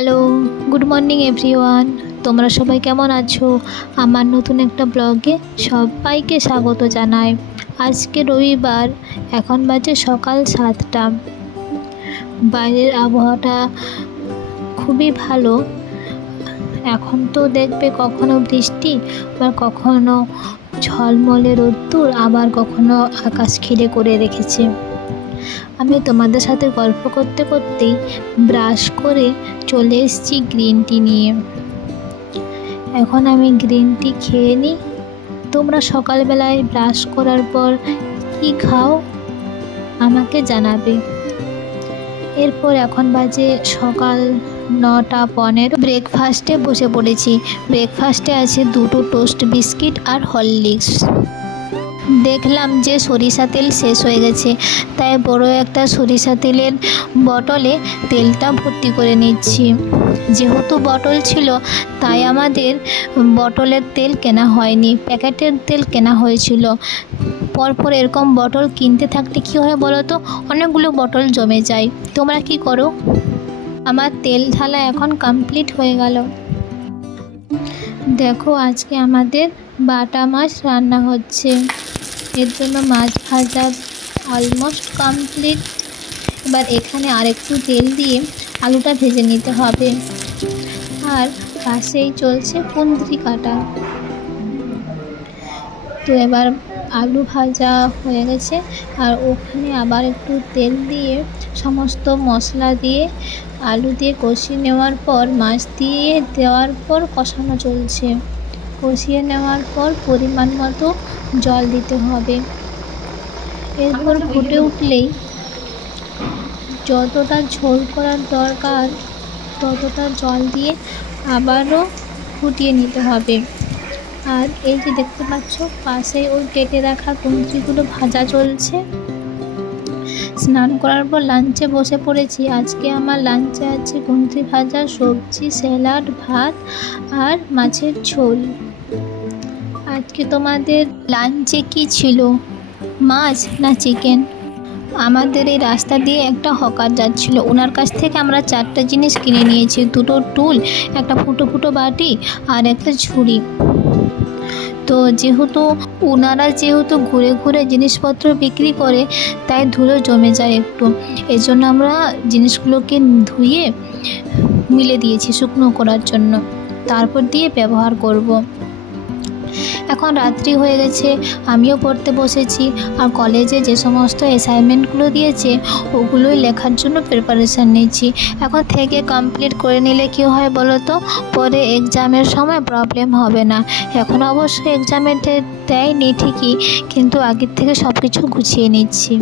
Hello, good morning everyone. তোমরা সবাই কেমন আছো? আমার নতুন একটা ব্লগে সবাইকে স্বাগত জানাই। আজকে রবিবার, এখন বাজে সকাল 7টা। বাইরের আবহাওয়াটা খুবই ভালো। এখন তো দেখবে কখনো বৃষ্টি, আবার কখনো ঝলমলে রোদ্দুর, আবার কখনো আকাশ ঘিরে করে রেখেছে। আমি তোমাদের সাথে গল্প করতে করতেই ব্রাশ করে চলে এসেছি গ্রিন টি নিয়ে। এখন আমি গ্রিন টি খেয়ে নিই। তোমরা সকালবেলায় ব্রাশ করার পর কি খাও আমাকে জানাবে। এরপর এখন বাজে সকাল 9:15। ব্রেকফাস্টে বসে পড়েছি। ব্রেকফাস্টে আছে 2টো টোস্ট বিস্কিট আর হরলিক্স। দেখলাম যে সরিষা তেল শেষ হয়ে গেছে, তাই বড় একটা সরিষা তেলের বটলে তেলটা ভর্তি করে নিচ্ছি। যেহেতু বটল ছিল তাই আমাদের বটলের তেল কেনা হয়নি, প্যাকেটের তেল কেনা হয়েছিল। পরপর এরকম বটল কিনতে থাকলে কী হয় বলো তো, অনেকগুলো বটল জমে যায়। তোমরা কি করো? আমার তেল ঢালা এখন কমপ্লিট হয়ে গেল। দেখো, আজকে আমাদের বাটা মাছ রান্না হচ্ছে। এর জন্য মাছ ভাজা অলমোস্ট কমপ্লিট। এবার এখানে আরেকটু তেল দিয়ে আলুটা ভেজে নিতে হবে। আর পাশেই চলছে কুঁদরি কাটা। তো এবার আলু ভাজা হয়ে গেছে, আর ওখানে আবার একটু তেল দিয়ে সমস্ত মশলা দিয়ে আলু দিয়ে কষিয়ে নেওয়ার পর মাছ দিয়ে দেওয়ার পর কষানো চলছে। কষিয়ে নেওয়ার পর পরিমাণ মতো জল দিতে হবে। এরপর ফুটে উঠলেই যতটা ঝোল করার দরকার ততটা জল দিয়ে আবারও ফুটিয়ে নিতে হবে। আর এই যে দেখতে পাচ্ছ, পাশে ওই কেটে রাখা কুঁদরিগুলো ভাজা চলছে। স্নান করার পর লাঞ্চে বসে পড়েছি। আজকে আমার লাঞ্চে আছে কুঁদরি ভাজা, সবজি, স্যালাড, ভাত আর মাছের ঝোল। আজকে তোমাদের লাঞ্চে কি ছিল, মাছ না চিকেন? আমাদের এই রাস্তা দিয়ে একটা হকার যাচ্ছিল, ওনার কাছ থেকে আমরা 4টা জিনিস কিনে নিয়েছি। 2টো টুল, একটা ফুটো ফুটো বাটি আর একটা ঝুড়ি। তো ওনারা যেহেতু ঘুরে ঘুরে জিনিসপত্র বিক্রি করে, তাই ধুলো জমে যায় একটু। এর জন্য আমরা জিনিসগুলোকে ধুয়ে মিলে দিয়েছি শুকনো করার জন্য, তারপর দিয়ে ব্যবহার করব। এখন রাত্রি হয়ে গেছে, আমিও পড়তে বসেছি। আর কলেজে যে সমস্ত অ্যাসাইনমেন্টগুলো দিয়েছে ওগুলোই লেখার জন্য প্রিপারেশান নিচ্ছি। এখন থেকে কমপ্লিট করে নিলে কী হয় বলো তো, পরে এক্সামের সময় প্রবলেম হবে না। এখন অবশ্যই এক্সামের দেয়নি ঠিকই, কিন্তু আগের থেকে সব কিছু গুছিয়ে নিচ্ছি।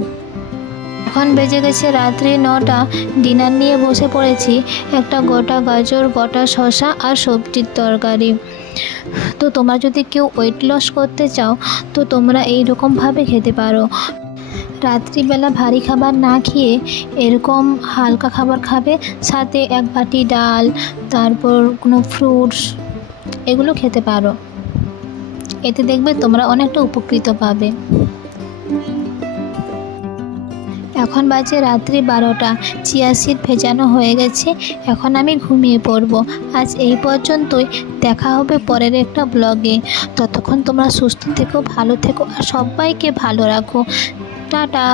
এখন বেজে গেছে রাত্রি 9টা। ডিনার নিয়ে বসে পড়েছি। একটা গোটা গাজর, গোটা শসা আর সবজির তরকারি। তো তোমরা যদি কেউ ওয়েট লস করতে চাও তো তোমরা এই রকমভাবে খেতে পারো। রাত্রিবেলা ভারী খাবার না খেয়ে এরকম হালকা খাবার খাবে, সাথে 1 বাটি ডাল, তারপর কোনো ফ্রুটস, এগুলো খেতে পারো। এতে দেখবে তোমরা অনেকটা উপকৃত পাবে। এখন বাজে রাত্রি 12টা। চিয়া সিড ভেজানো হয়ে গেছে। এখন আমি ঘুমিয়ে পড়ব। আজ এই পর্যন্তই। দেখা হবে পরের একটা ব্লগে। ততক্ষণ তোমরা সুস্থ থেকো, ভালো থেকো আর সবাইকে ভালো রাখো। টাটা।